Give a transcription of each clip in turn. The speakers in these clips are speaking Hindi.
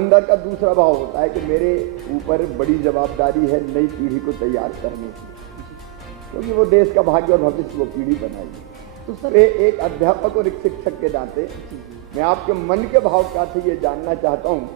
अंदर का दूसरा भाव होता है कि मेरे ऊपर बड़ी जवाबदारी है नई पीढ़ी को तैयार करने की, क्योंकि वो देश का भाग्य और भविष्य वो पीढ़ी बनाएगी। तो सर एक अध्यापक और एक शिक्षक के नाते मैं आपके मन के भाव क्या थे ये जानना चाहता हूँ,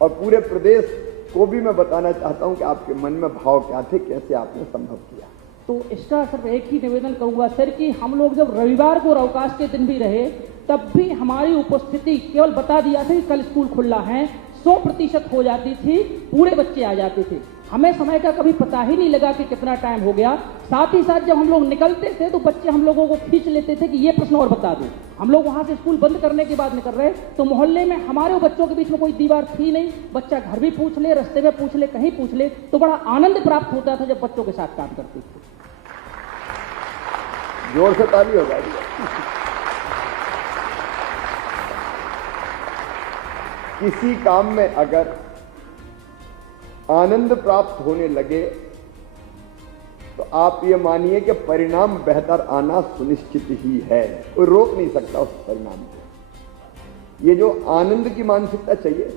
और पूरे प्रदेश को भी मैं बताना चाहता हूँ कि आपके मन में भाव क्या थे, कैसे आपने संभव किया। तो इसका सिर्फ एक ही निवेदन करूंगा सर कि हम लोग जब रविवार को अवकाश के दिन भी रहे तब भी हमारी उपस्थिति केवल बता दिया था कि कल स्कूल खुला है 100% हो जाती थी, पूरे बच्चे आ जाते थे। हमें समय का कभी पता ही नहीं लगा कि कितना टाइम हो गया। साथ ही साथ जब हम लोग निकलते थे तो बच्चे हम लोगों को खींच लेते थे कि ये प्रश्न और बता दो। हम लोग वहां से स्कूल बंद करने के बाद निकल रहे तो मोहल्ले में हमारे बच्चों के बीच में कोई दीवार थी नहीं, बच्चा घर भी पूछ ले, रास्ते में पूछ ले, कहीं पूछ ले, तो बड़ा आनंद प्राप्त होता था जब बच्चों के साथ काम करते थे। जोर से ताली हो जाएगी। किसी काम में अगर आनंद प्राप्त होने लगे तो आप ये मानिए कि परिणाम बेहतर आना सुनिश्चित ही है, कोई रोक नहीं सकता उस परिणाम को। ये जो आनंद की मानसिकता चाहिए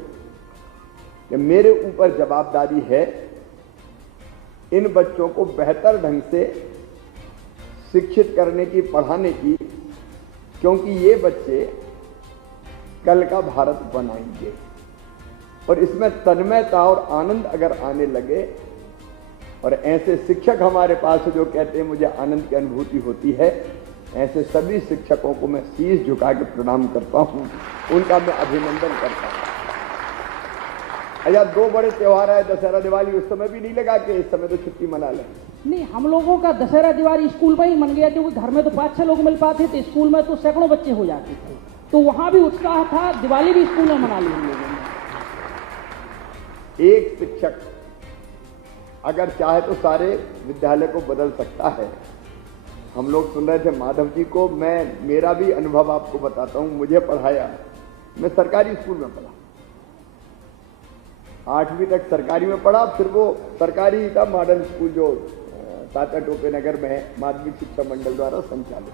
कि मेरे ऊपर जवाबदारी है इन बच्चों को बेहतर ढंग से शिक्षित करने की, पढ़ाने की, क्योंकि ये बच्चे कल का भारत बनाएंगे। और इसमें तन्मयता और आनंद अगर आने लगे, और ऐसे शिक्षक हमारे पास जो कहते हैं मुझे आनंद की अनुभूति होती है, ऐसे सभी शिक्षकों को मैं शीश झुका के प्रणाम करता हूं, उनका मैं अभिनंदन करता हूं। अच्छा, 2 बड़े त्योहार है, दशहरा दिवाली, उस समय भी नहीं लगा कि इस समय तो छुट्टी मना लें? नहीं, हम लोगों का दशहरा दिवाली स्कूल में ही मन गया, क्योंकि घर में तो 5-6 लोग मिल पाते थे, स्कूल में तो सैकड़ों बच्चे हो जाते थे, तो वहां भी उत्साह था। दिवाली भी स्कूल में मना ली हम लोगों ने। एक शिक्षक अगर चाहे तो सारे विद्यालय को बदल सकता है। हम लोग सुन रहे थे माधव जी को, मैं मेरा भी अनुभव आपको बताता हूं। मुझे पढ़ाया, मैं सरकारी स्कूल में पढ़ा, 8वीं तक सरकारी में पढ़ा, फिर वो सरकारी था मॉडर्न स्कूल जो टाटा टोपे नगर में है, माध्यमिक शिक्षा मंडल द्वारा संचालित,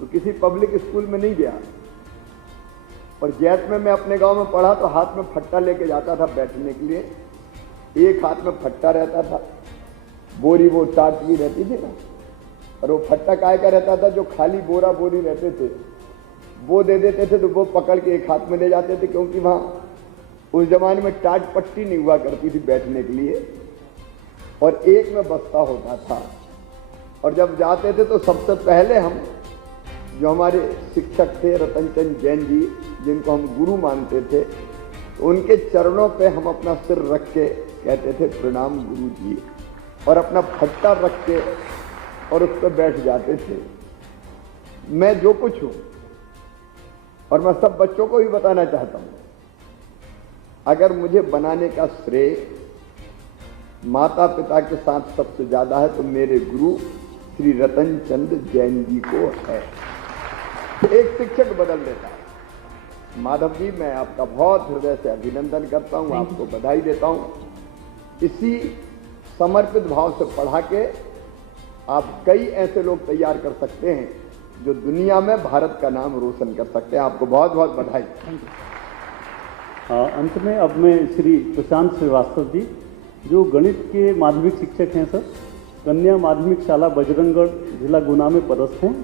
तो किसी पब्लिक स्कूल में नहीं गया। और जैत में मैं अपने गांव में पढ़ा तो हाथ में फट्टा लेके जाता था बैठने के लिए, एक हाथ में फट्टा रहता था, बोरी वो टाट भी रहती थी ना, और वो फट्टा काय का रहता था, जो खाली बोरा बोरी रहते थे वो दे देते थे, तो वो पकड़ के एक हाथ में ले जाते थे, क्योंकि वहां उस जमाने में टाट पट्टी नहीं हुआ करती थी बैठने के लिए, और एक में बस्ता होता था। और जब जाते थे तो सबसे पहले हम, जो हमारे शिक्षक थे रतनचंद जैन जी, जिनको हम गुरु मानते थे, तो उनके चरणों पे हम अपना सिर रख के कहते थे प्रणाम गुरु जी, और अपना फट्टा रख के और उस पर बैठ जाते थे। मैं जो कुछ हूं, और मैं सब बच्चों को भी बताना चाहता हूं, अगर मुझे बनाने का श्रेय माता पिता के साथ सबसे ज्यादा है तो मेरे गुरु श्री रतनचंद जैन जी को है। एक शिक्षक बदल देता है। माधव जी, मैं आपका बहुत हृदय से अभिनंदन करता हूं, आपको बधाई देता हूं। इसी समर्पित भाव से पढ़ा के आप कई ऐसे लोग तैयार कर सकते हैं जो दुनिया में भारत का नाम रोशन कर सकते हैं। आपको बहुत बहुत बधाई। अंत में अब मैं श्री प्रशांत श्रीवास्तव जी, जो गणित के माध्यमिक शिक्षक हैं सर, कन्या माध्यमिक शाला बजरंगगढ़, जिला गुना में पदस्थ हैं।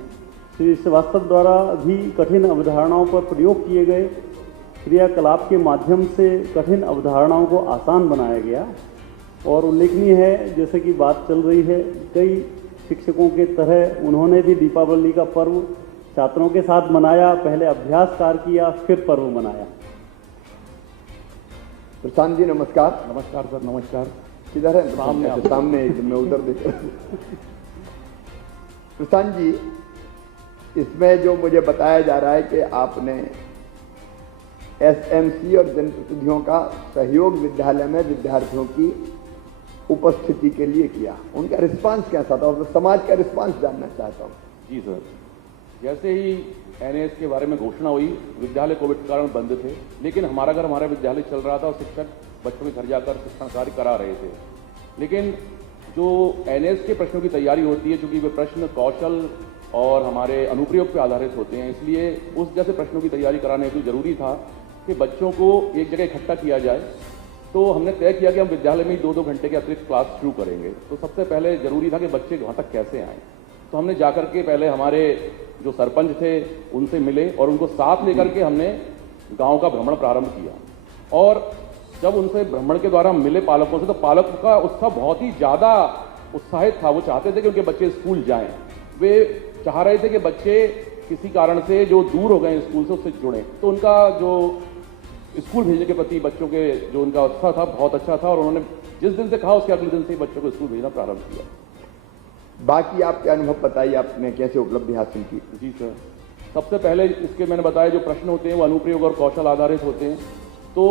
श्री श्रीवास्तव द्वारा भी कठिन अवधारणाओं पर प्रयोग किए गए क्रियाकलाप के माध्यम से कठिन अवधारणाओं को आसान बनाया गया। और उल्लेखनीय है, जैसे कि बात चल रही है, कई शिक्षकों के तरह उन्होंने भी दीपावली का पर्व छात्रों के साथ मनाया, पहले अभ्यास कार्य किया, फिर पर्व मनाया। प्रशांत जी नमस्कार। नमस्कार सर। नमस्कार। किधर है? सामने एक, मैं उधर देख रहा हूं। प्रशांत जी, इसमें जो मुझे बताया जा रहा है कि आपने एसएमसी और जनप्रतिनिधियों का सहयोग विद्यालय में विद्यार्थियों की उपस्थिति के लिए किया, उनका रिस्पांस कैसा था? और समाज का रिस्पांस जानना चाहता हूँ। जी सर, जैसे ही एनएस के बारे में घोषणा हुई, विद्यालय कोविड के कारण बंद थे, लेकिन हमारा विद्यालय चल रहा था और शिक्षक बच्चों के घर जाकर शिक्षण कार्य करा रहे थे। लेकिन जो एनएस के प्रश्नों की तैयारी होती है, चूंकि वे प्रश्न कौशल और हमारे अनुप्रयोग पर आधारित होते हैं, इसलिए उस जैसे प्रश्नों की तैयारी कराने हेतु जरूरी था कि बच्चों को एक जगह इकट्ठा किया जाए, तो हमने तय किया कि हम विद्यालय में ही 2-2 घंटे के अतिरिक्त क्लास शुरू करेंगे। तो सबसे पहले जरूरी था कि बच्चे वहाँ तक कैसे आएँ। तो हमने जाकर के पहले हमारे जो सरपंच थे उनसे मिले और उनको साथ लेकर के हमने गांव का भ्रमण प्रारंभ किया। और जब उनसे भ्रमण के द्वारा मिले पालकों से, तो पालक का उत्साह बहुत ही ज़्यादा उत्साहित था। वो चाहते थे कि उनके बच्चे स्कूल जाएं। वे चाह रहे थे कि बच्चे किसी कारण से जो दूर हो गए स्कूल से उससे जुड़ें। तो उनका जो स्कूल भेजने के प्रति बच्चों के जो उनका उत्साह था बहुत अच्छा था, और उन्होंने जिस दिन से कहा उसके अगले दिन से बच्चों को स्कूल भेजना प्रारंभ किया। बाकी आपके अनुभव बताइए, आपने कैसे उपलब्धि हासिल की? जी सर, सबसे पहले इसके मैंने बताया जो प्रश्न होते हैं वो अनुप्रयोग और कौशल आधारित होते हैं। तो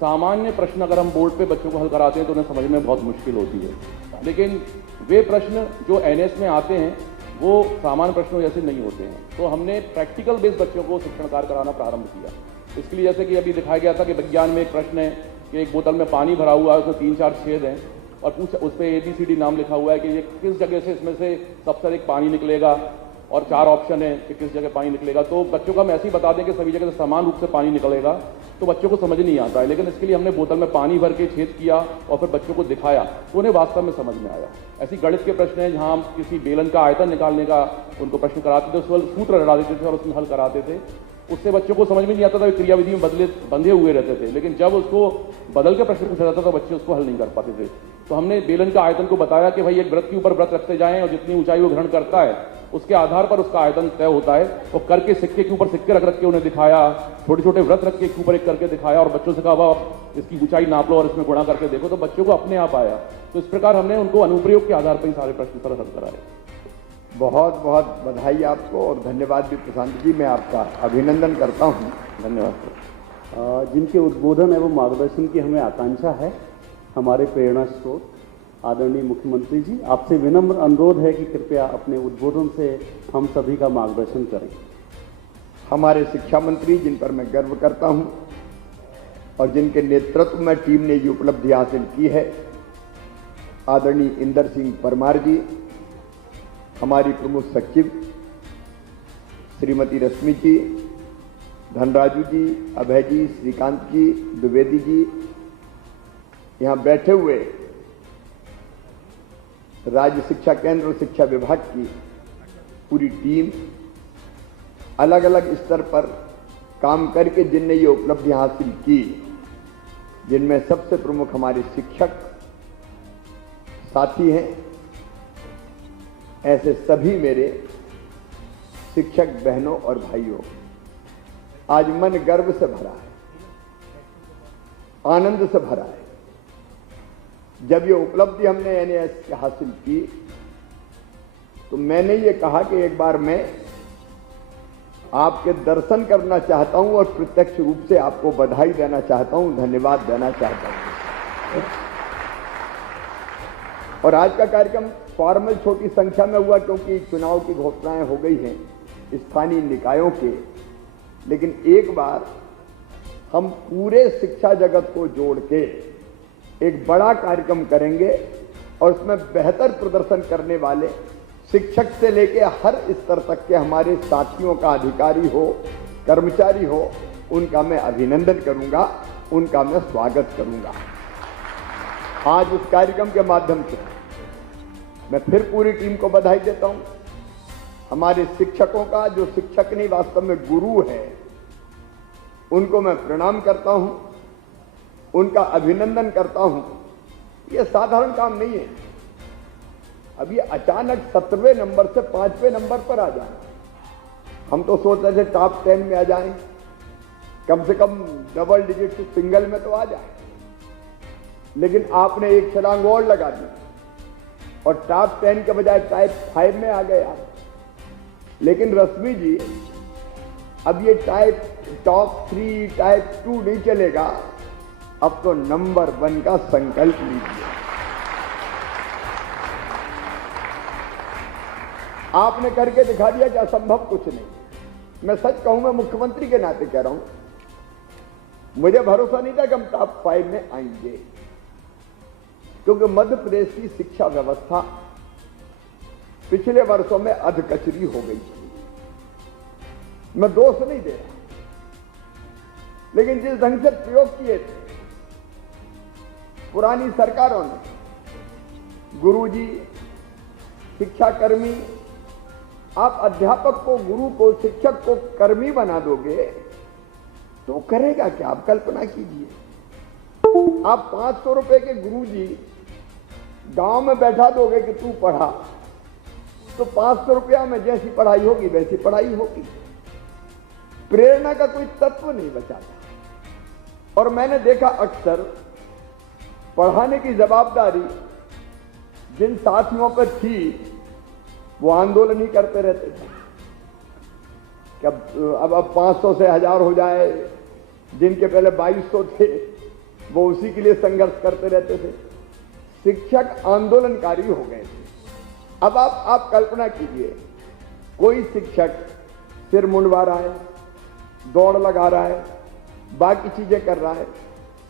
सामान्य प्रश्न अगर हम बोर्ड पे बच्चों को हल कराते हैं तो उन्हें समझ में बहुत मुश्किल होती है, लेकिन वे प्रश्न जो एनएस में आते हैं वो सामान्य प्रश्नों जैसे नहीं होते हैं। तो हमने प्रैक्टिकल बेस्ड बच्चों को शिक्षण कार्य कराना प्रारंभ किया। इसके लिए जैसे कि अभी दिखाया गया था कि विज्ञान में एक प्रश्न है कि एक बोतल में पानी भरा हुआ है, उसमें 3-4 छेद हैं और उस पर ABCD नाम लिखा हुआ है कि ये किस जगह से इसमें से सबसे अधिक पानी निकलेगा, और 4 ऑप्शन है कि किस जगह पानी निकलेगा। तो बच्चों को हम ऐसे ही बता दें कि सभी जगह से समान रूप से पानी निकलेगा, तो बच्चों को समझ नहीं आता है। लेकिन इसके लिए हमने बोतल में पानी भर के छेद किया और फिर बच्चों को दिखाया तो उन्हें वास्तव में समझ में आया। ऐसी गणित के प्रश्न हैं जहाँ हम किसी बेलन का आयतन निकालने का उनको प्रश्न कराते थे, उस वक्त सूत्र लड़ा देते थे और उसमें हल कराते थे। उससे बच्चों को समझ में नहीं आता था, क्रियाविधि में बंधे हुए रहते थे। लेकिन जब उसको बदल के प्रश्न पूछा जाता था तो बच्चे उसको हल नहीं कर पाते थे। तो हमने बेलन का आयतन को बताया कि भाई एक वृत्त के ऊपर वृत्त रखते जाएं और जितनी ऊंचाई वो ग्रहण करता है उसके आधार पर उसका आयतन तय होता है। और करके सिक्के के ऊपर सिक्के रख के उन्हें दिखाया, छोटे छोटे वृत्त रख के एक ऊपर एक करके दिखाया और बच्चों से कहा आप इसकी ऊंचाई नाप लो और इसमें गुणा करके देखो, तो बच्चों को अपने आप आया। तो इस प्रकार हमने उनको अनुप्रयोग के आधार पर ही सारे प्रश्न सरल हल कराए। बहुत बहुत बधाई आपको और धन्यवाद भी प्रशांत जी, मैं आपका अभिनंदन करता हूँ। धन्यवाद सर। जिनके उद्बोधन एवं मार्गदर्शन की हमें आकांक्षा है, हमारे प्रेरणा स्रोत आदरणीय मुख्यमंत्री जी, आपसे विनम्र अनुरोध है कि कृपया अपने उद्बोधन से हम सभी का मार्गदर्शन करें। हमारे शिक्षा मंत्री, जिन पर मैं गर्व करता हूं और जिनके नेतृत्व में टीम ने ये उपलब्धि हासिल की है, आदरणीय इंदर सिंह परमार जी, हमारी प्रमुख सचिव श्रीमती रश्मि जी, धनराजू जी, अभय जी, श्रीकांत जी, द्विवेदी जी, यहाँ बैठे हुए राज्य शिक्षा केंद्र और शिक्षा विभाग की पूरी टीम, अलग अलग स्तर पर काम करके जिनने ये उपलब्धि हासिल की, जिनमें सबसे प्रमुख हमारे शिक्षक साथी हैं। ऐसे सभी मेरे शिक्षक बहनों और भाइयों, आज मन गर्व से भरा है, आनंद से भरा है। जब ये उपलब्धि हमने एनएस हासिल की तो मैंने ये कहा कि एक बार मैं आपके दर्शन करना चाहता हूं और प्रत्यक्ष रूप से आपको बधाई देना चाहता हूं, धन्यवाद देना चाहता हूं। और आज का कार्यक्रम फॉर्मल छोटी संख्या में हुआ क्योंकि चुनाव की घोषणाएं हो गई हैं स्थानीय निकायों के, लेकिन एक बार हम पूरे शिक्षा जगत को जोड़ के एक बड़ा कार्यक्रम करेंगे और उसमें बेहतर प्रदर्शन करने वाले शिक्षक से लेके हर स्तर तक के हमारे साथियों का, अधिकारी हो, कर्मचारी हो, उनका मैं अभिनंदन करूंगा, उनका मैं स्वागत करूंगा। आज इस कार्यक्रम के माध्यम से मैं फिर पूरी टीम को बधाई देता हूं। हमारे शिक्षकों का, जो शिक्षक नहीं वास्तव में गुरु है, उनको मैं प्रणाम करता हूं, उनका अभिनंदन करता हूं। यह साधारण काम नहीं है। अब ये अचानक 17वें नंबर से 5वें नंबर पर आ जाए, हम तो सोच रहे थे टॉप 10 में आ जाएं, कम से कम डबल डिजिट से सिंगल में तो आ जाए, लेकिन आपने एक छलांग और लगा दी और टॉप 10 के बजाय टाइप 5 में आ गए आप। लेकिन रश्मि जी, अब ये टॉप 3, टाइप 2 नहीं चलेगा, अब तो नंबर 1 का संकल्प लीजिए। आपने करके दिखा दिया कि असंभव कुछ नहीं। मैं सच कहूं, मैं मुख्यमंत्री के नाते कह रहा हूं, मुझे भरोसा नहीं था कि हम टॉप 5 में आएंगे, क्योंकि मध्य प्रदेश की शिक्षा व्यवस्था पिछले वर्षों में अधकचरी हो गई थी। मैं दोष नहीं दे रहा, लेकिन जिस ढंग से प्रयोग किए थे पुरानी सरकारों ने, गुरुजी, शिक्षाकर्मी, आप अध्यापक को, गुरु को, शिक्षक को कर्मी बना दोगे तो करेगा क्या? आप कल्पना कीजिए, आप 500 रुपए के गुरुजी गांव में बैठा दोगे कि तू पढ़ा, तो 500 रुपया में जैसी पढ़ाई होगी वैसी पढ़ाई होगी। प्रेरणा का कोई तत्व नहीं बचाता। और मैंने देखा अक्सर पढ़ाने की जवाबदारी जिन साथियों पर थी वो आंदोलन ही करते रहते थे कि अब 500 से 1000 हो जाए। जिनके पहले 2200 थे वो उसी के लिए संघर्ष करते रहते थे। शिक्षक आंदोलनकारी हो गए थे। अब आप कल्पना कीजिए, कोई शिक्षक सिर मुंडवा रहा है, दौड़ लगा रहा है, बाकी चीजें कर रहा है,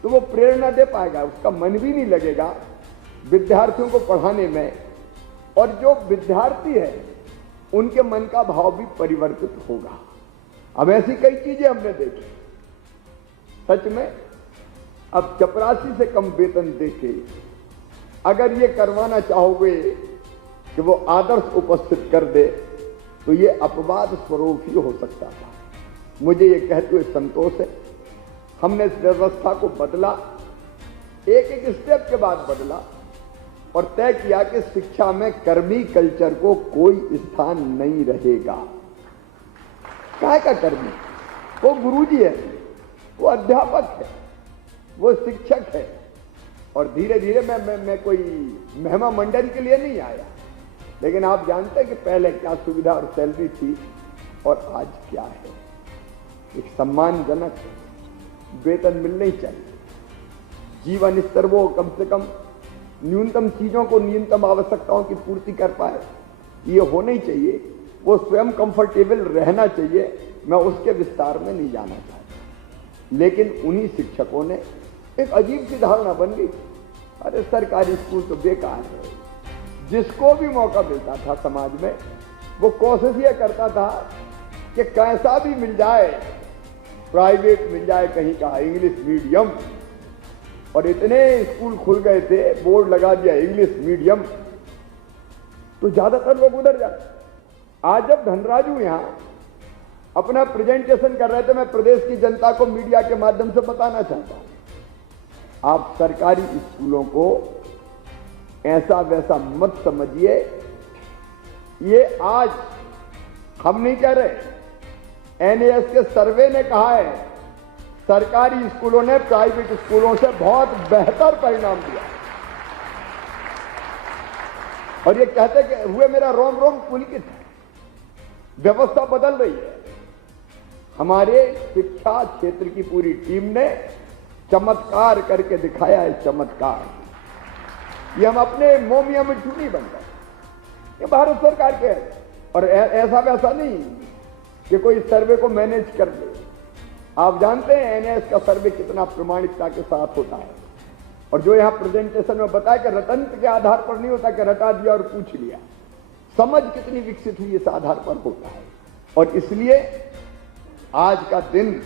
तो वो प्रेरणा दे पाएगा? उसका मन भी नहीं लगेगा विद्यार्थियों को पढ़ाने में, और जो विद्यार्थी है उनके मन का भाव भी परिवर्तित होगा। अब ऐसी कई चीजें हमने देखी, सच में। अब चपरासी से कम वेतन देके अगर ये करवाना चाहोगे कि वो आदर्श उपस्थित कर दे तो ये अपवाद स्वरूप ही हो सकता था। मुझे ये कहते हुए संतोष है, हमने इस व्यवस्था को बदला, एक एक स्टेप के बाद बदला और तय किया कि शिक्षा में कर्मी कल्चर को कोई स्थान नहीं रहेगा। काय का कर्मी? वो गुरुजी है, वो अध्यापक है, वो शिक्षक है। और धीरे धीरे मैं कोई महिमा मंडन के लिए नहीं आया, लेकिन आप जानते हैं कि पहले क्या सुविधा और सैलरी थी और आज क्या है। एक सम्मानजनक वेतन मिलना ही चाहिए। जीवन स्तर वो कम से कम न्यूनतम चीजों को, न्यूनतम आवश्यकताओं की पूर्ति कर पाए, ये होना ही चाहिए। वो स्वयं कंफर्टेबल रहना चाहिए। मैं उसके विस्तार में नहीं जाना चाहता, लेकिन उन्हीं शिक्षकों ने एक अजीब सी धारणा बन गई, अरे सरकारी स्कूल तो बेकार है। जिसको भी मौका मिलता था समाज में वो कोशिश ये करता था कि कैसा भी मिल जाए, प्राइवेट मिल जाए, कहीं का इंग्लिश मीडियम। और इतने स्कूल खुल गए थे, बोर्ड लगा दिया इंग्लिश मीडियम, तो ज्यादातर लोग उधर जाते। आज जब धनराजू यहां अपना प्रेजेंटेशन कर रहे थे, मैं प्रदेश की जनता को मीडिया के माध्यम से बताना चाहता हूं, आप सरकारी स्कूलों को ऐसा वैसा मत समझिए। ये आज हम नहीं कह रहे, एनएएस के सर्वे ने कहा है सरकारी स्कूलों ने प्राइवेट स्कूलों से बहुत बेहतर परिणाम दिया। और ये कहते कि हुए मेरा रोम रोम पुलकित है। व्यवस्था बदल रही है। हमारे शिक्षा क्षेत्र की पूरी टीम ने चमत्कार करके दिखाया है। चमत्कार ये हम अपने मोमिया में नहीं बन गए, ये भारत सरकार के है। और ऐसा वैसा नहीं कि कोई सर्वे को मैनेज कर दे। आप जानते हैं एनएएस का सर्वे कितना प्रामाणिकता के साथ होता है। और जो यहां प्रेजेंटेशन में बताया कि रटंत्र के आधार पर नहीं होता कि रटा दिया और पूछ लिया, समझ कितनी विकसित हुई इस आधार पर होता है। और इसलिए आज का दिन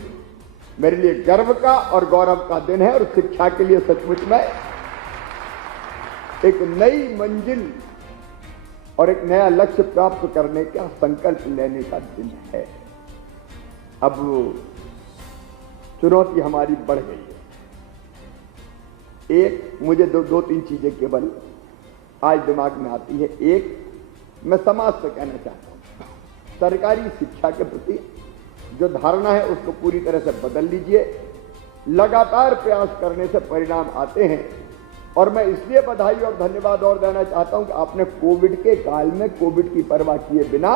मेरे लिए गर्व का और गौरव का दिन है। और शिक्षा के लिए सचमुच में एक नई मंजिल और एक नया लक्ष्य प्राप्त करने का संकल्प लेने का दिन है। अब चुनौती हमारी बढ़ गई है। एक मुझे दो तीन चीजें केवल आज दिमाग में आती है। एक, मैं समाज से कहना चाहता हूं, सरकारी शिक्षा के प्रति जो धारणा है उसको पूरी तरह से बदल लीजिए। लगातार प्रयास करने से परिणाम आते हैं। और मैं इसलिए बधाई और धन्यवाद और देना चाहता हूं कि आपने कोविड के काल में कोविड की परवाह किए बिना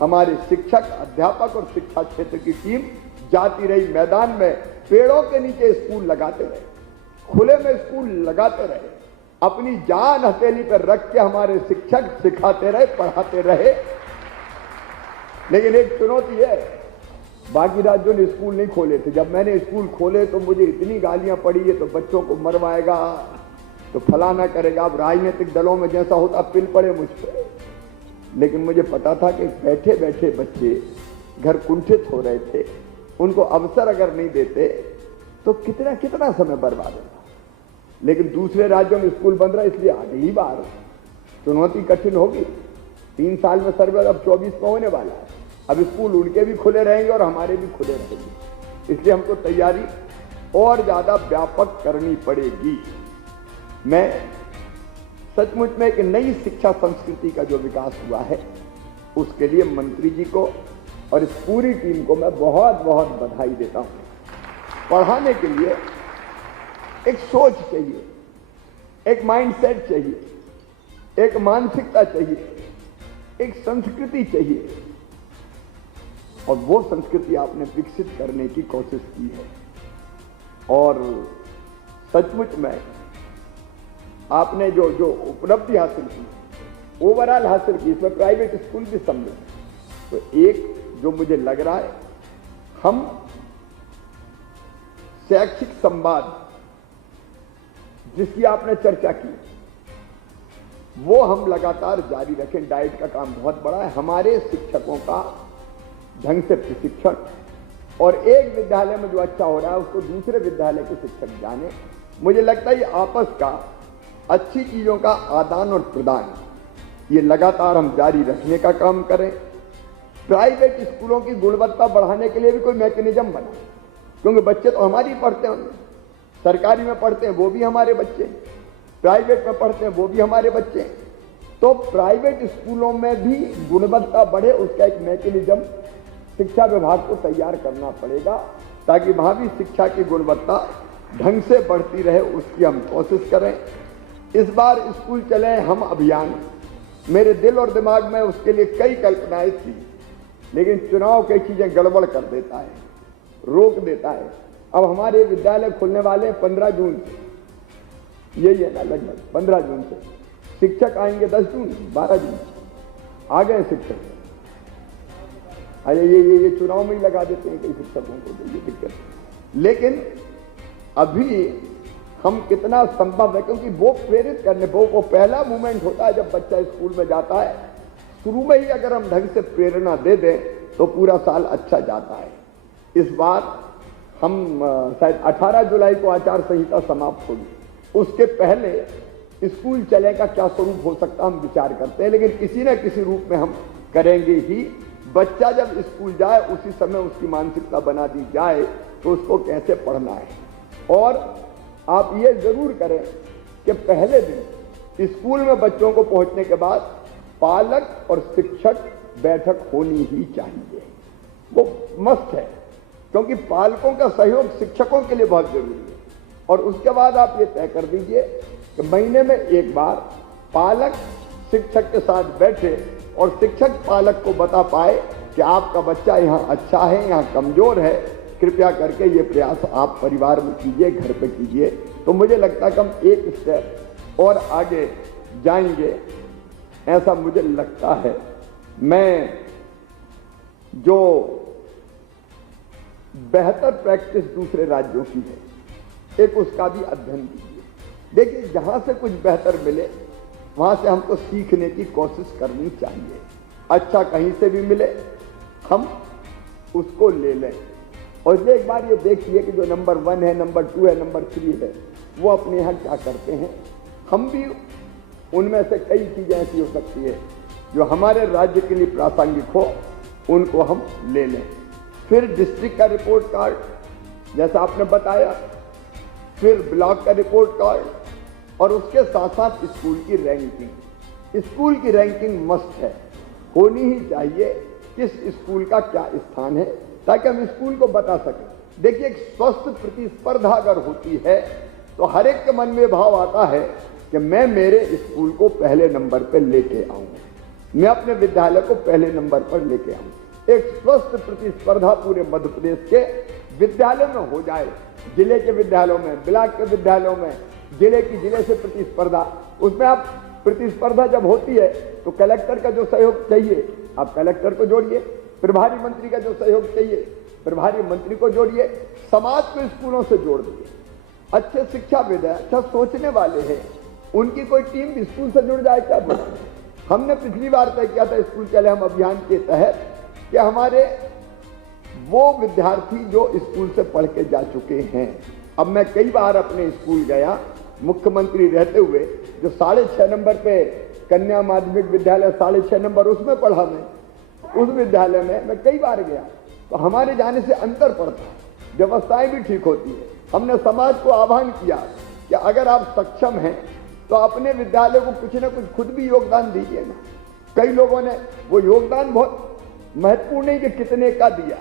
हमारे शिक्षक, अध्यापक और शिक्षा क्षेत्र की टीम जाती रही मैदान में। पेड़ों के नीचे स्कूल लगाते रहे, खुले में स्कूल लगाते रहे, अपनी जान हथेली पर रख के हमारे शिक्षक सिखाते रहे, पढ़ाते रहे। लेकिन एक चुनौती है, बाकी राज्यों ने स्कूल नहीं खोले थे। जब मैंने स्कूल खोले तो मुझे इतनी गालियां पड़ी है, तो बच्चों को मरवाएगा, तो फलाना करेगा। अब राजनीतिक दलों में जैसा होता पिल पड़े मुझ पे। लेकिन मुझे पता था कि बैठे बैठे बच्चे घर कुंठित हो रहे थे, उनको अवसर अगर नहीं देते तो कितना कितना समय बर्बाद होगा। लेकिन दूसरे राज्यों में स्कूल बंद रहा, इसलिए अगली बार चुनौती कठिन होगी। 3 साल में सर्वे अब 24 में होने वाला है। अब स्कूल उनके भी खुले रहेंगे और हमारे भी खुले रहेंगे, इसलिए हमको तैयारी और ज्यादा व्यापक करनी पड़ेगी। मैं सचमुच में एक नई शिक्षा संस्कृति का जो विकास हुआ है उसके लिए मंत्री जी को और इस पूरी टीम को मैं बहुत बहुत बधाई देता हूं। पढ़ाने के लिए एक सोच चाहिए, एक माइंडसेट चाहिए, एक मानसिकता चाहिए, एक संस्कृति चाहिए, और वो संस्कृति आपने विकसित करने की कोशिश की है। और सचमुच में आपने जो जो उपलब्धि हासिल की, ओवरऑल हासिल की, इसमें प्राइवेट स्कूल भी सम्मिलित, तो एक जो मुझे लग रहा है, हम शैक्षिक संवाद जिसकी आपने चर्चा की वो हम लगातार जारी रखें। डाइट का काम बहुत बड़ा है, हमारे शिक्षकों का ढंग से प्रशिक्षण, और एक विद्यालय में जो अच्छा हो रहा है उसको दूसरे विद्यालय के शिक्षक जाने। मुझे लगता है ये आपस का अच्छी चीजों का आदान और प्रदान ये लगातार हम जारी रखने का काम करें। प्राइवेट स्कूलों की गुणवत्ता बढ़ाने के लिए भी कोई मैकेनिज्म बना, क्योंकि बच्चे तो हमारे ही पढ़ते हैं, सरकारी में पढ़ते हैं वो भी हमारे बच्चे, प्राइवेट में पढ़ते हैं वो भी हमारे बच्चे। तो प्राइवेट स्कूलों में भी गुणवत्ता बढ़े उसका एक मैकेनिज्म शिक्षा विभाग को तैयार करना पड़ेगा, ताकि वहां भी शिक्षा की गुणवत्ता ढंग से बढ़ती रहे, उसकी हम कोशिश करें। इस बार स्कूल चले हम अभियान, मेरे दिल और दिमाग में उसके लिए कई कल्पनाएं थी, लेकिन चुनाव कई चीजें गड़बड़ कर देता है, रोक देता है। अब हमारे विद्यालय खुलने वाले हैं 15 जून से, यही है ना, लगभग 15 जून से। शिक्षक आएंगे 10 जून, 12 जून आ गए शिक्षक। अरे ये चुनाव में ही लगा देते हैं कई शिक्षकों को, तो ये दिक्कत। लेकिन अभी हम कितना संभव है, क्योंकि वो प्रेरित करने, वो पहला मूवमेंट होता है जब बच्चा स्कूल में जाता है। शुरू में ही अगर हम ढंग से प्रेरणा दे दें तो पूरा साल अच्छा जाता है। इस बार हम शायद 18 जुलाई को आचार संहिता समाप्त होगी, उसके पहले स्कूल चले का क्या स्वरूप हो सकता हम विचार करते हैं, लेकिन किसी न किसी रूप में हम करेंगे ही। बच्चा जब स्कूल जाए उसी समय उसकी मानसिकता बना दी जाए तो उसको कैसे पढ़ना है। और आप ये जरूर करें कि पहले दिन स्कूल में बच्चों को पहुंचने के बाद पालक और शिक्षक बैठक होनी ही चाहिए, वो मस्ट है, क्योंकि पालकों का सहयोग शिक्षकों के लिए बहुत जरूरी है। और उसके बाद आप ये तय कर दीजिए कि महीने में एक बार पालक शिक्षक के साथ बैठे और शिक्षक पालक को बता पाए कि आपका बच्चा यहाँ अच्छा है, यहाँ कमजोर है, कृपया करके ये प्रयास आप परिवार में कीजिए, घर पे कीजिए। तो मुझे लगता है कि हम एक स्टेप और आगे जाएंगे, ऐसा मुझे लगता है। मैं जो बेहतर प्रैक्टिस दूसरे राज्यों की है, एक उसका भी अध्ययन कीजिए। देखिए, जहां से कुछ बेहतर मिले वहां से हमको सीखने की कोशिश करनी चाहिए। अच्छा कहीं से भी मिले हम उसको ले लें, और एक बार ये देखिए कि जो नंबर 1 है, नंबर 2 है, नंबर 3 है, वो अपने यहाँ क्या करते हैं। हम भी उनमें से कई चीजें ऐसी हो सकती है जो हमारे राज्य के लिए प्रासंगिक हो, उनको हम ले लें। फिर डिस्ट्रिक्ट का रिपोर्ट कार्ड जैसा आपने बताया, फिर ब्लॉक का रिपोर्ट कार्ड, और उसके साथ साथ स्कूल की रैंकिंग। स्कूल की रैंकिंग मस्ट है, होनी ही चाहिए, किस स्कूल का क्या स्थान है, ताकि हम स्कूल को बता सकें। देखिए, एक स्वस्थ प्रतिस्पर्धा अगर होती है तो हर एक के मन में भाव आता है कि मैं मेरे स्कूल को पहले नंबर पर लेके आऊं, मैं अपने विद्यालय को पहले नंबर पर लेके आऊं। एक स्वस्थ प्रतिस्पर्धा पूरे मध्य प्रदेश के विद्यालय में हो जाए, जिले के विद्यालयों में, ब्लॉक के विद्यालयों में, जिले की जिले से प्रतिस्पर्धा। उसमें आप प्रतिस्पर्धा जब होती है तो कलेक्टर का जो सहयोग चाहिए आप कलेक्टर को जोड़िए, प्रभारी मंत्री का जो सहयोग चाहिए प्रभारी मंत्री को जोड़िए, समाज को स्कूलों से जोड़ दिए। अच्छे शिक्षाविद है, अच्छा सोचने वाले हैं, उनकी कोई टीम स्कूल से जुड़ जाए, क्या बोला। हमने पिछली बार तय किया था स्कूल चले हम अभियान के तहत कि हमारे वो विद्यार्थी जो स्कूल से पढ़ के जा चुके हैं। अब मैं कई बार अपने स्कूल गया मुख्यमंत्री रहते हुए, जो 6.5 नंबर पे कन्या माध्यमिक विद्यालय 6.5 नंबर उसमें पढ़ा मैं, उस विद्यालय में मैं कई बार गया, तो हमारे जाने से अंतर पड़ता, व्यवस्थाएं भी ठीक होती है। हमने समाज को आह्वान किया कि अगर आप सक्षम हैं तो अपने विद्यालय को कुछ न कुछ खुद भी योगदान दीजिए ना। कई लोगों ने वो योगदान बहुत महत्वपूर्ण नहीं कि कितने का दिया,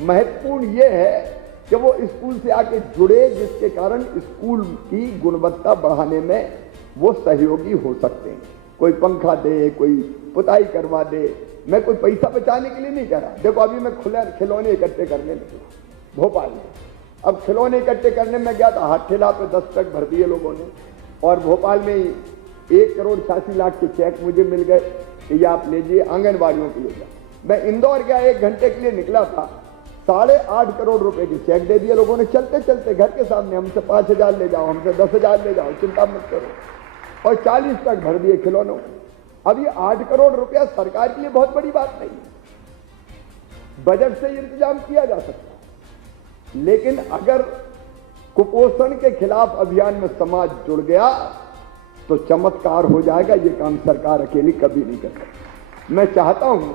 महत्वपूर्ण ये है कि वो स्कूल से आके जुड़े, जिसके कारण स्कूल की गुणवत्ता बढ़ाने में वो सहयोगी हो सकते हैं। कोई पंखा दे, कोई पुताई करवा दे। मैं कोई पैसा बचाने के लिए नहीं कर रहा। देखो अभी मैं खुले खिलौने इकट्ठे करने लगा भोपाल में। अब खिलौने इकट्ठे करने में गया था, हाथ ठेला पे 10 ट्रक भर दिए लोगों ने, और भोपाल में 1,86,00,000 के चेक मुझे मिल गए कि ये आप लीजिए आंगनबाड़ियों के लिए। मैं इंदौर गया, 1 घंटे के लिए निकला था, 8.5 करोड़ रुपए के चेक दे दिए लोगों ने चलते चलते घर के सामने। हमसे 5,000 ले जाओ, हमसे 10,000 ले जाओ, चिंता मत करो, और 40 ट्रक भर दिए खिलौनों। अब ये 8 करोड़ रुपया सरकार के लिए बहुत बड़ी बात नहीं है, बजट से इंतजाम किया जा सकता है। लेकिन अगर कुपोषण के खिलाफ अभियान में समाज जुड़ गया तो चमत्कार हो जाएगा। ये काम सरकार अकेली कभी नहीं कर सकती। मैं चाहता हूं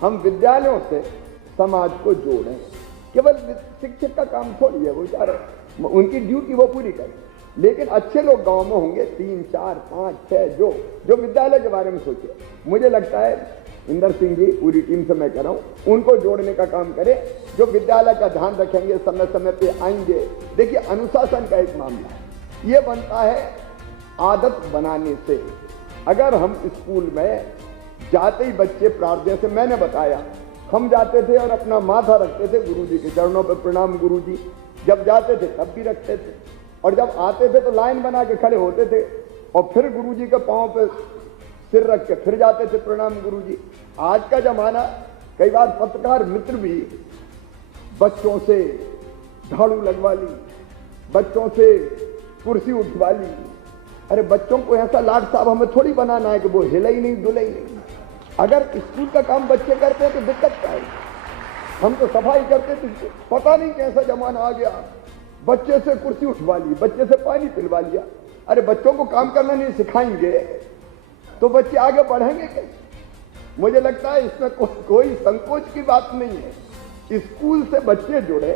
हम विद्यालयों से समाज को जोड़ें। केवल शिक्षक का काम थोड़ी है, वो बेचारे उनकी ड्यूटी वो पूरी करें, लेकिन अच्छे लोग गांव में होंगे, 3, 4, 5, 6 जो विद्यालय के बारे में सोचे। मुझे लगता है इंदर सिंह जी, पूरी टीम से मैं कह रहा हूं, उनको जोड़ने का काम करें, जो विद्यालय का ध्यान रखेंगे, समय समय पे आएंगे। देखिए अनुशासन का एक मामला है, ये बनता है आदत बनाने से। अगर हम स्कूल में जाते ही बच्चे प्रार्थना, जैसे मैंने बताया, हम जाते थे और अपना माथा रखते थे गुरुजी के चरणों पर, प्रणाम गुरुजी। जब जाते थे तब भी रखते थे, और जब आते थे तो लाइन बना के खड़े होते थे, और फिर गुरुजी के पांव पे सिर रख के फिर जाते थे, प्रणाम गुरुजी। आज का जमाना, कई बार पत्रकार मित्र भी बच्चों से झाड़ू लगवा ली, बच्चों से कुर्सी उठवा ली। अरे बच्चों को ऐसा लाड साहब हमें थोड़ी बनाना है कि वो हिले ही नहीं, डुले ही नहीं। अगर स्कूल का काम बच्चे करते हैं तो दिक्कत क्या है? हम तो सफाई करते थे, पता नहीं कैसा जमाना आ गया, बच्चे से कुर्सी उठवा ली, बच्चे से पानी पिलवा लिया। अरे बच्चों को काम करना नहीं सिखाएंगे तो बच्चे आगे बढ़ेंगे कैसे? मुझे लगता है इसमें कोई संकोच की बात नहीं है। स्कूल से बच्चे जुड़े।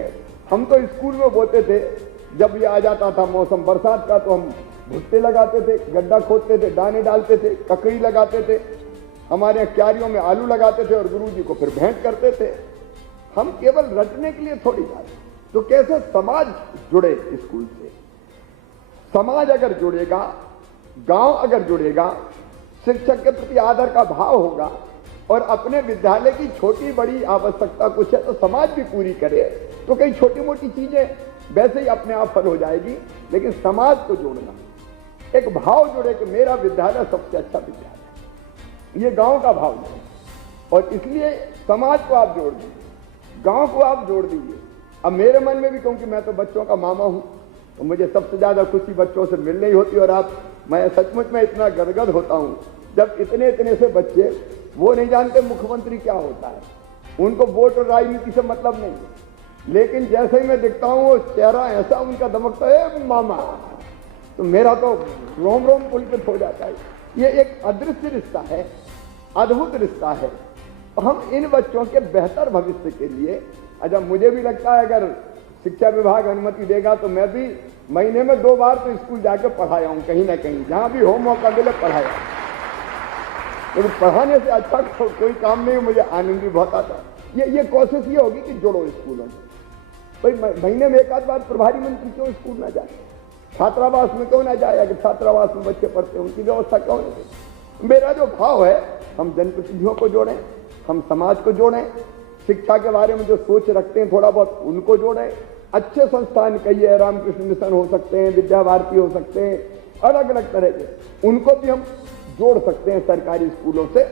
हम तो स्कूल में बोलते थे, जब ये आ जाता था मौसम बरसात का, तो हम भुट्टे लगाते थे, गड्ढा खोदते थे, दाने डालते थे, ककड़ी लगाते थे, हमारे क्यारियों में आलू लगाते थे और गुरुजी को फिर भेंट करते थे। हम केवल रटने के लिए थोड़ी जाते। तो कैसे समाज जुड़े स्कूल से? समाज अगर जुड़ेगा, गांव अगर जुड़ेगा, शिक्षक के प्रति आदर का भाव होगा, और अपने विद्यालय की छोटी बड़ी आवश्यकता कुछ है तो समाज भी पूरी करे, तो कई छोटी मोटी चीजें वैसे ही अपने आप हल हो जाएगी। लेकिन समाज को जोड़ना, एक भाव जुड़े कि मेरा विद्यालय सबसे अच्छा विद्यालय, ये गांव का भाव है। और इसलिए समाज को आप जोड़ दीजिए, गांव को आप जोड़ दीजिए। अब मेरे मन में भी, क्योंकि मैं तो बच्चों का मामा हूं, तो मुझे सबसे ज्यादा खुशी बच्चों से मिलने ही होती है। और मैं सचमुच में इतना गदगद होता हूं जब इतने इतने से बच्चे, वो नहीं जानते मुख्यमंत्री क्या होता है, उनको वोट और राजनीति से मतलब नहीं है, लेकिन जैसे ही मैं दिखता हूं वो चेहरा ऐसा उनका दमकता है, मामा, तो मेरा तो रोम रोम पुलकित हो जाता है। ये एक अदृश्य रिश्ता है, अद्भुत रिश्ता है। तो हम इन बच्चों के बेहतर भविष्य के लिए, अच्छा मुझे भी लगता है अगर शिक्षा विभाग अनुमति देगा तो मैं भी महीने में 2 बार तो स्कूल जाकर पढ़ाया हूं, कहीं ना कहीं जहां भी हो मौका मिले पढ़ाया। तो पढ़ाने से अच्छा कोई काम नहीं, मुझे आनंद भी बहुत आता। ये कोशिश ये होगी कि जोड़ो स्कूलों में। भाई महीने में 1 आध बार प्रभारी मंत्री क्यों स्कूल ना जाए, छात्रावास में क्यों ना जाए? अगर छात्रावास में बच्चे पढ़ते हैं उनकी व्यवस्था क्यों नहीं? मेरा जो भाव है, हम जनप्रतिनिधियों को जोड़ें, हम समाज को जोड़ें, शिक्षा के बारे में जो सोच रखते हैं थोड़ा बहुत उनको जोड़ें। अच्छे संस्थान कहिए, रामकृष्ण मिशन हो सकते हैं, विद्या भारती हो सकते हैं, अलग अलग तरह के, उनको भी हम जोड़ सकते हैं सरकारी स्कूलों से।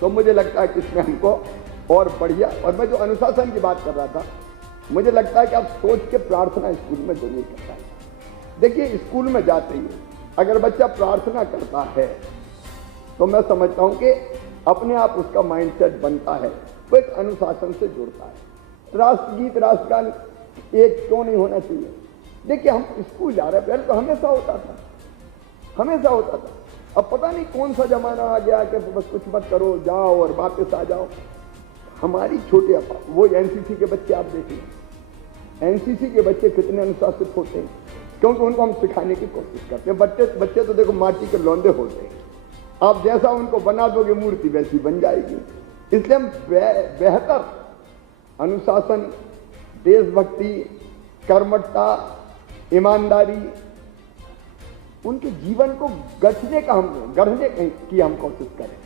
तो मुझे लगता है कि इसमें हमको और बढ़िया। और मैं जो अनुशासन की बात कर रहा था, मुझे लगता है कि आप सोच के प्रार्थना स्कूल में जरूर करता है। देखिए स्कूल में जाते ही अगर बच्चा प्रार्थना करता है तो मैं समझता हूं कि अपने आप उसका माइंडसेट बनता है, वो एक अनुशासन से जुड़ता है। राष्ट्रगीत राष्ट्रगान एक क्यों नहीं होना चाहिए? देखिए, हम स्कूल जा रहे हैं, पहले तो हमेशा होता था। अब पता नहीं कौन सा जमाना आ गया कि बस कुछ मत करो, जाओ और वापस आ जाओ। हमारी छोटे वो एनसीसी के बच्चे आप देखिए, एनसीसी के बच्चे कितने अनुशासित होते हैं, क्योंकि उनको हम सिखाने की कोशिश करते हैं। बच्चे तो देखो माटी के लौंदे होते हैं, आप जैसा उनको बना दोगे मूर्ति वैसी बन जाएगी। इसलिए हम बेहतर अनुशासन, देशभक्ति, कर्मठता, ईमानदारी, उनके जीवन को गढ़ने की हम कोशिश करें।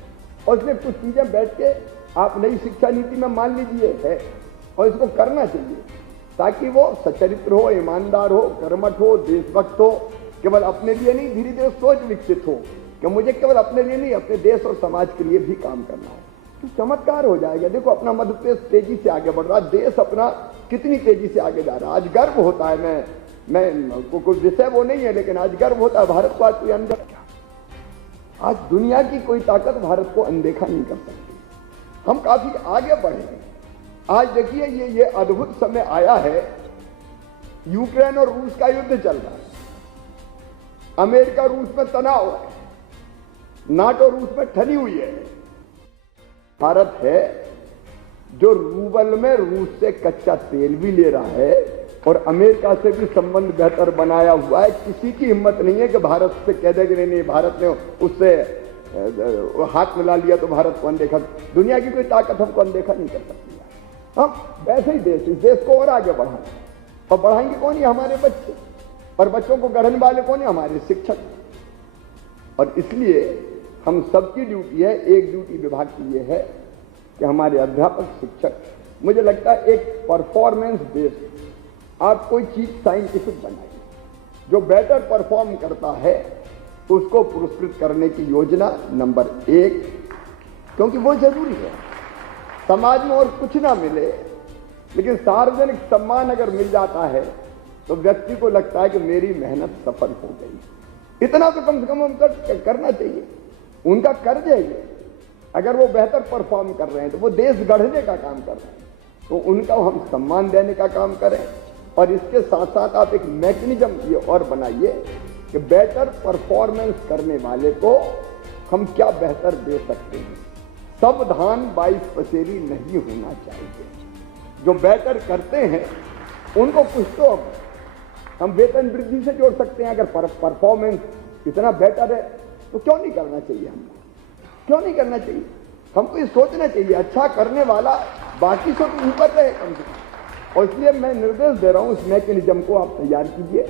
और इसमें कुछ चीजें बैठ के आप नई शिक्षा नीति में मान लीजिए है, और इसको करना चाहिए ताकि वो सच्चरित्र हो, ईमानदार हो, कर्मठ हो, देशभक्त हो। केवल अपने लिए नहीं, धीरे धीरे सोच विकसित हो कि मुझे केवल अपने लिए नहीं, अपने देश और समाज के लिए भी काम करना है, तो चमत्कार हो जाएगा। देखो, अपना मध्य प्रदेश तेजी से आगे बढ़ रहा है, देश अपना कितनी तेजी से आगे जा रहा है। आज गर्व होता है, मैं कोई विषय वो नहीं है, लेकिन आज गर्व होता है भारत को। आज कोई अंदर क्या, आज दुनिया की कोई ताकत भारत को अनदेखा नहीं कर सकती। हम काफी आगे बढ़े हैं। आज देखिए, ये अद्भुत समय आया है, यूक्रेन और रूस का युद्ध चल रहा है, अमेरिका रूस में तनाव है, नाटो रूस में ठनी हुई है। भारत है जो रूबल में रूस से कच्चा तेल भी ले रहा है और अमेरिका से भी संबंध बेहतर बनाया हुआ है। किसी की हिम्मत नहीं है कि भारत से कह दे कि नहीं, भारत ने उससे हाथ मिला लिया तो भारत को अनदेखा। दुनिया की कोई ताकत हमको अनदेखा नहीं कर सकती। हम वैसे ही इस देश को और आगे बढ़ाएं, और बढ़ाएंगे कौन? ये हमारे बच्चे, और बच्चों को गढ़ने वाले कौन है? हमारे शिक्षक। और इसलिए हम सबकी ड्यूटी है, एक ड्यूटी विभाग की ये है कि हमारे अध्यापक, शिक्षक, मुझे लगता है एक परफॉर्मेंस बेस्ड आप कोई चीज साइंटिफिक बनाइए। जो बेटर परफॉर्म करता है उसको पुरस्कृत करने की योजना नंबर 1, क्योंकि वो जरूरी है। समाज में और कुछ ना मिले, लेकिन सार्वजनिक सम्मान अगर मिल जाता है तो व्यक्ति को लगता है कि मेरी मेहनत सफल हो गई। इतना तो कम से कम हम करना चाहिए। उनका कर्ज है ये, अगर वो बेहतर परफॉर्म कर रहे हैं तो वो देश गढ़ने का काम कर रहे हैं, तो उनका हम सम्मान देने का काम करें। और इसके साथ साथ आप एक मैकेनिज्म ये और बनाइए कि बेटर परफॉर्मेंस करने वाले को हम क्या बेहतर दे सकते हैं। सब धान 22 पसेरी नहीं होना चाहिए। जो बेटर करते हैं उनको कुछ तो हम वेतन वृद्धि से जोड़ सकते हैं। अगर परफॉर्मेंस इतना बेटर है तो क्यों नहीं करना चाहिए? हमको क्यों नहीं करना चाहिए? हमको ये सोचना चाहिए अच्छा करने वाला बाकी से तो ऊपर रहे कम से कम। और इसलिए मैं निर्देश दे रहा हूं, इस मैकेनिज्म को आप तैयार कीजिए,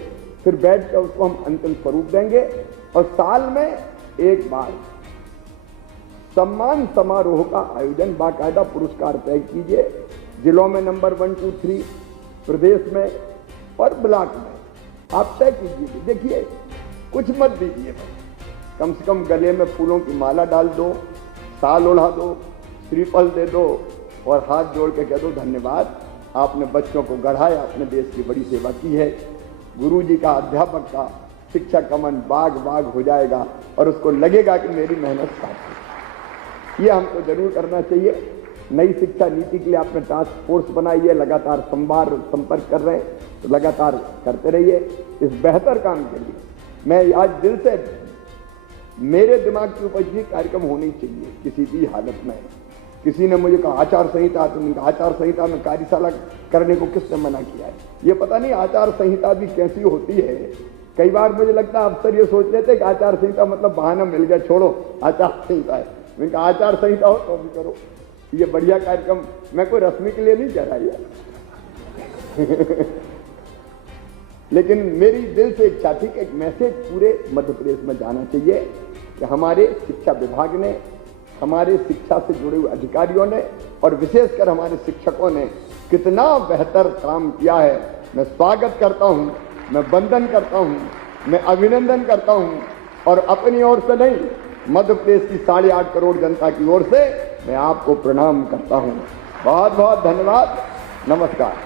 फिर बैठ कर उसको हम अंतिम स्वरूप देंगे। और साल में एक बार सम्मान समारोह का आयोजन, बाकायदा पुरस्कार तय कीजिए। जिलों में नंबर 1, 2, 3, प्रदेश में और ब्लॉक में आप तय कीजिए। देखिए, कुछ मत दीजिए, कम से कम गले में फूलों की माला डाल दो, साल ओढ़ा दो, श्रीफल दे दो और हाथ जोड़ के कह दो धन्यवाद, आपने बच्चों को गढ़ाया, अपने देश की बड़ी सेवा की है। गुरुजी का, अध्यापक का, शिक्षक का मन बाग बाग हो जाएगा और उसको लगेगा कि मेरी मेहनत सार्थक। ये हमको जरूर करना चाहिए। नई शिक्षा नीति के लिए आपने टास्क फोर्स बनाई है, लगातार संपर्क कर रहे हैं, तो लगातार करते रहिए इस बेहतर काम के लिए। मैं आज दिल से, मेरे दिमाग की उपज कार्यक्रम होनी चाहिए किसी भी हालत में। किसी ने मुझे कहा आचार संहिता, तो मैंने कहा आचार संहिता में कार्यशाला करने को किसने मना किया है? ये पता नहीं आचार संहिता भी कैसी होती है। कई बार मुझे लगता है अफसर ये सोच लेते हैं कि आचार संहिता मतलब बहाना मिल गया, छोड़ो आचार संहिता है। मैंने कहा आचार संहिता हो तो भी करो। ये बढ़िया कार्यक्रम, मैं कोई रस्मी के लिए नहीं कह रहा है लेकिन मेरी दिल से इच्छा थी कि एक मैसेज पूरे मध्य प्रदेश में जाना चाहिए कि हमारे शिक्षा विभाग ने, हमारे शिक्षा से जुड़े हुए अधिकारियों ने और विशेषकर हमारे शिक्षकों ने कितना बेहतर काम किया है। मैं स्वागत करता हूं, मैं वंदन करता हूं, मैं अभिनंदन करता हूं। और अपनी ओर से नहीं, मध्य प्रदेश की 8.5 करोड़ जनता की ओर से मैं आपको प्रणाम करता हूं। बहुत बहुत धन्यवाद, नमस्कार।